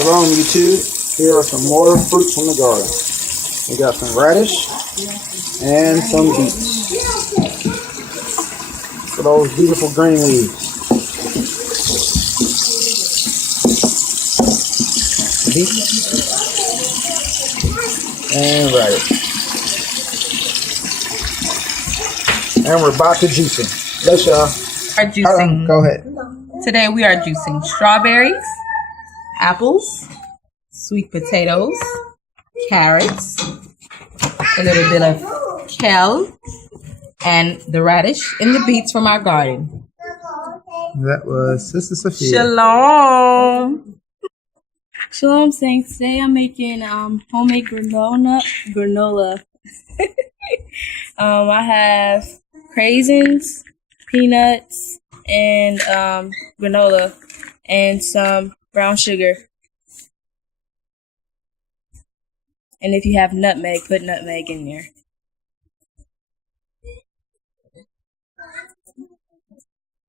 Shalom, YouTube. Here are some more fruits from the garden. We got some radish and some beets. Look at those beautiful green leaves. Beets and radish. And we're about to juice them. Let's Are juicing. Go ahead. Today we are juicing strawberries, apples, sweet potatoes, carrots, a little bit of kale, and the radish and the beets from our garden. That was Sister Sophia. Shalom. Shalom, Saints. Today I'm making homemade granola. I have raisins, peanuts, and granola, and some brown sugar. And if you have nutmeg, put nutmeg in there.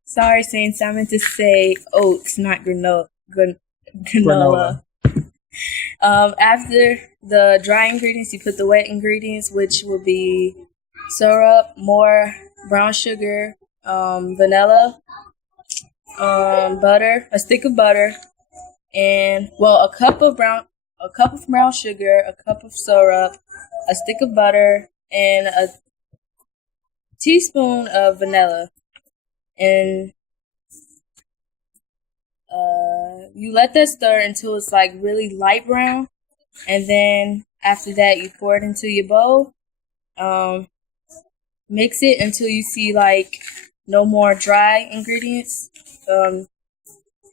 Sorry, Saints, I meant to say oats, not granola. After the dry ingredients, you put the wet ingredients, which will be syrup, more brown sugar, vanilla, butter, a stick of butter, and a cup of brown sugar, a cup of syrup, a stick of butter, and a teaspoon of vanilla. And you let that stir until it's like really light brown, and then after that you pour it into your bowl. Mix it until you see like no more dry ingredients, no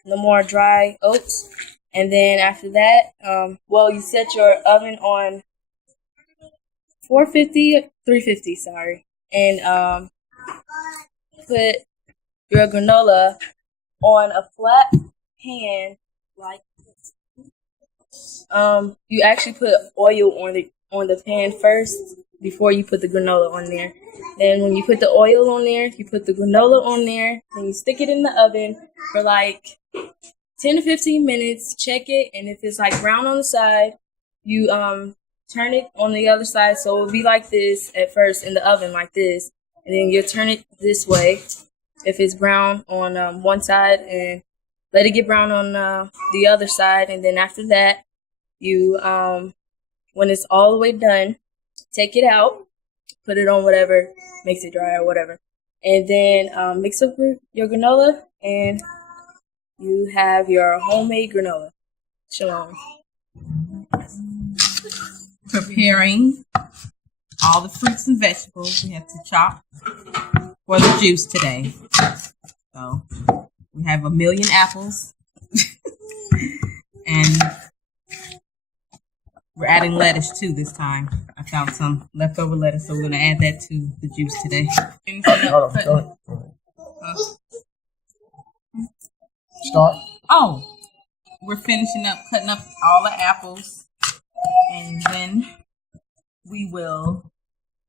more dry oats, and then after that, you set your oven on 350, and put your granola on a flat pan like this. You actually put oil on the pan first before you put the granola on there. Then when you put the oil on there, you put the granola on there, and you stick it in the oven for like 10 to 15 minutes. Check it, and if it's like brown on the side, you turn it on the other side, so it'll be like this at first in the oven like this, and then you turn it this way if it's brown on one side, and let it get brown on the other side. And then after that, you when it's all the way done, take it out, put it on whatever makes it dry or whatever, and then mix up your granola, and you have your homemade granola. Shalom. Preparing all the fruits and vegetables we have to chop for the juice today. So we have 1 million apples, and we're adding lettuce too this time. I found some leftover lettuce, so we're going to add that to the juice today. Start. Oh, we're finishing up cutting up all the apples, and then we will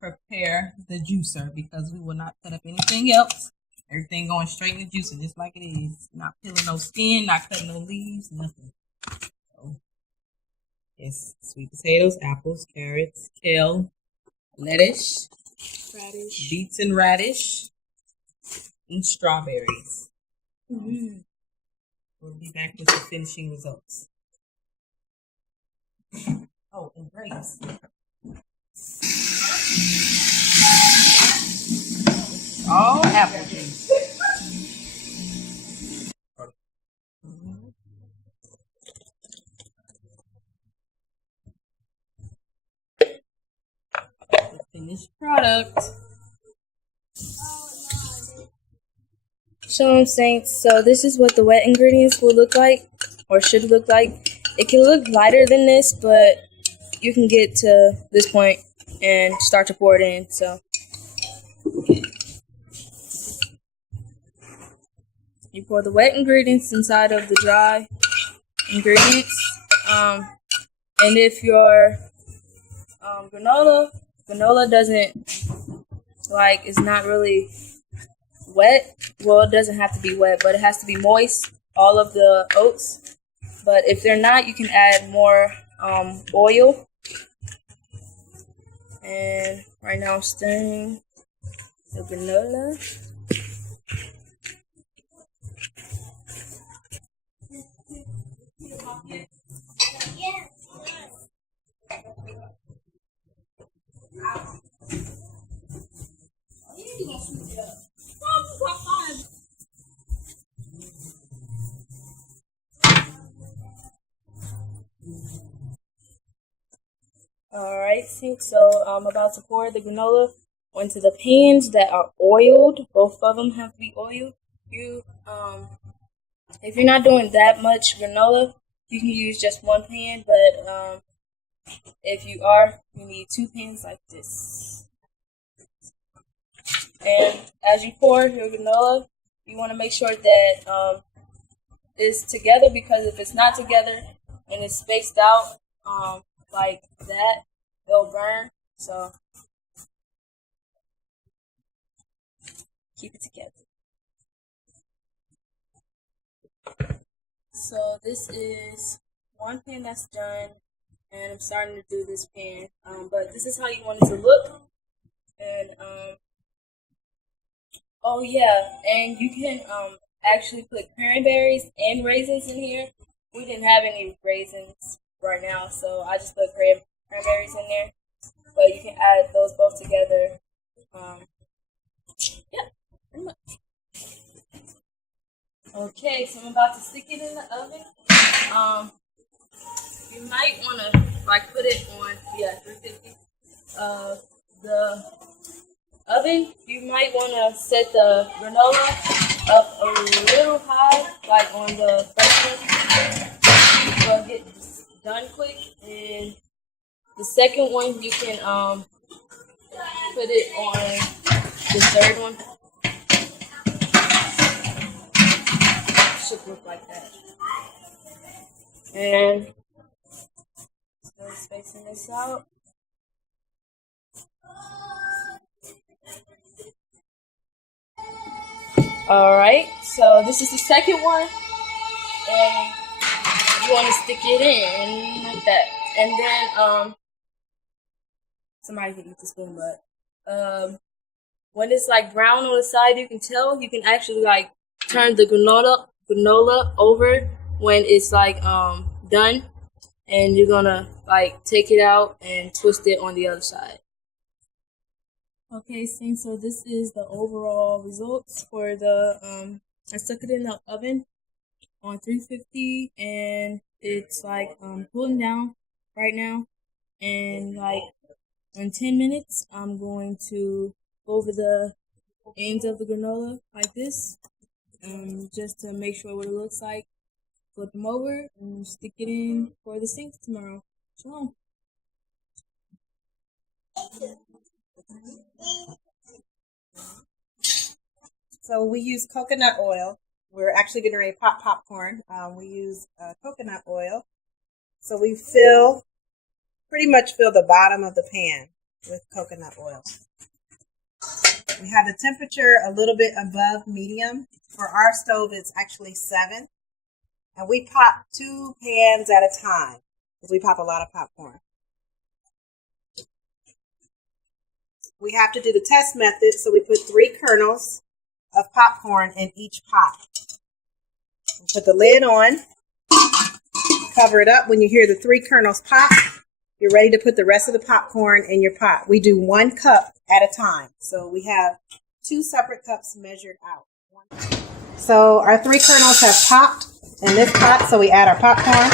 prepare the juicer, because we will not cut up anything else. Everything going straight in the juicer, just like it is. Not peeling no skin, not cutting no leaves, nothing. So, it's sweet potatoes, apples, carrots, kale, lettuce, beets and radish, and strawberries. Mm-hmm. We'll be back with the finishing results. Oh, and grapes. All apple juice. The finished product. Shalom, Saints. So this is what the wet ingredients will look like, or should look like. It can look lighter than this, but you can get to this point and start to pour it in. So you pour the wet ingredients inside of the dry ingredients. And if your granola doesn't, it's not really wet. Well, it doesn't have to be wet, but it has to be moist. All of the oats But if they're not, you can add more oil. And right now I'm stirring the granola. Alright, so I'm about to pour the granola onto the pans that are oiled. Both of them have to be oiled. If you're not doing that much granola, you can use just one pan, but if you are, you need 2 pans like this. And as you pour your granola, you want to make sure that it's together, because if it's not together and it's spaced out like that, it'll burn. So keep it together. So this is one pan that's done, and I'm starting to do this pan. But this is how you want it to look. And oh yeah, and you can actually put cranberries and raisins in here. We didn't have any raisins right now, so I just put cranberries in there. But you can add those both together. Yeah, pretty much. Okay, so I'm about to stick it in the oven. You might want to put it on 350. The oven, you might want to set the granola up a little high, like on the first one, so it gets done quick. And the second one, you can put it on the third one. Should look like that. And so spacing this out. Alright, so this is the second one, and you want to stick it in like that. And then somebody can eat the spoon, but when it's like brown on the side, you can tell. You can actually like turn the granola over when it's like done, and you're gonna like take it out and twist it on the other side. Okay, so this is the overall results for the I stuck it in the oven on 350, and it's like cooling down right now. And like in 10 minutes, I'm going to go over the ends of the granola like this, just to make sure what it looks like. Flip them over and stick it in for the sinks tomorrow. Shalom. So we use coconut oil. We're actually getting ready to pop popcorn. We use coconut oil. So we pretty much fill the bottom of the pan with coconut oil. We have the temperature a little bit above medium. For our stove, it's actually 7. And we pop 2 pans at a time because we pop a lot of popcorn. We have to do the test method, so we put 3 kernels of popcorn in each pot. We put the lid on, cover it up. When you hear the 3 kernels pop, you're ready to put the rest of the popcorn in your pot. We do 1 cup at a time, so we have 2 separate cups measured out. So our 3 kernels have popped in this pot, so we add our popcorn,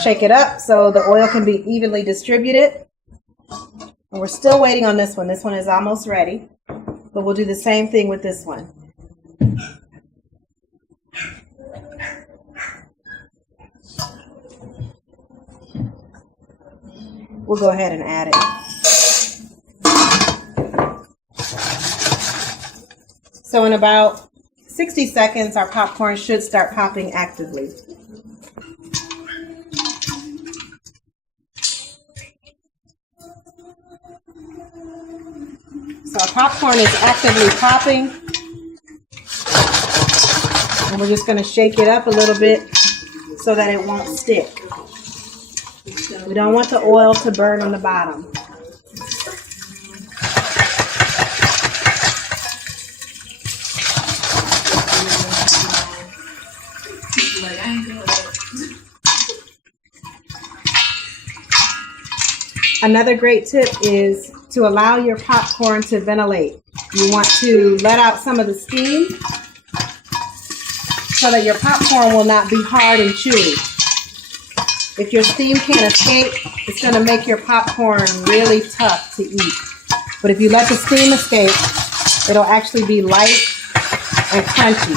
shake it up so the oil can be evenly distributed. And we're still waiting on this one. This one is almost ready, but we'll do the same thing with this one. We'll go ahead and add it. So in about 60 seconds, our popcorn should start popping actively. So our popcorn is actively popping, and we're just going to shake it up a little bit so so that it won't stick. We don't want the oil to burn on the bottom. Another great tip is to allow your popcorn to ventilate. You want to let out some of the steam so that your popcorn will not be hard and chewy. If your steam can't escape, it's going to make your popcorn really tough to eat. But if you let the steam escape, it'll actually be light and crunchy.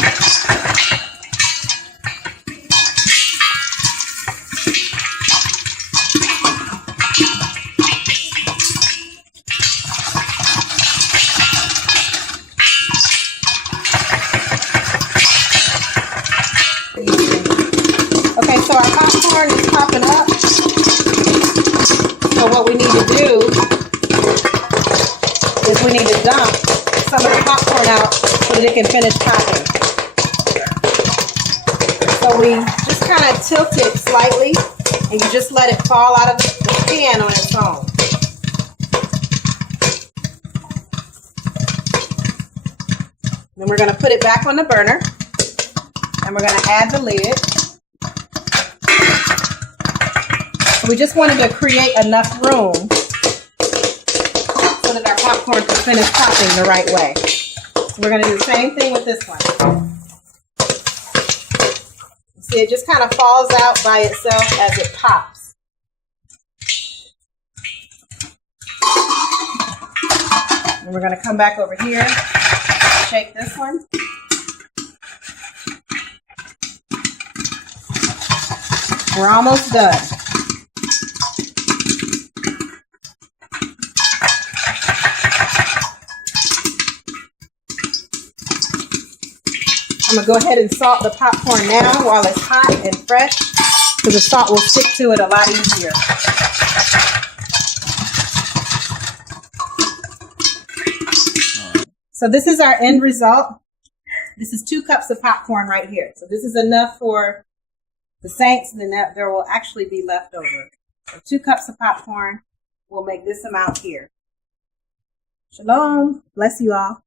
Okay, so our popcorn is popping up. So what we need to do is we need to dump some of the popcorn out so that it can finish popping. So we just kind of tilt it slightly and you just let it fall out of the pan on its own. Then we're going to put it back on the burner and we're going to add the lid. We just wanted to create enough room so that our popcorn can finish popping the right way. So we're going to do the same thing with this one. See, it just kind of falls out by itself as it pops. And we're going to come back over here, shake this one. We're almost done. I'm going to go ahead and salt the popcorn now while it's hot and fresh, because the salt will stick to it a lot easier. So this is our end result. This is 2 cups of popcorn right here. So this is enough for the saints, and then there will actually be left over. So 2 cups of popcorn will make this amount here. Shalom. Bless you all.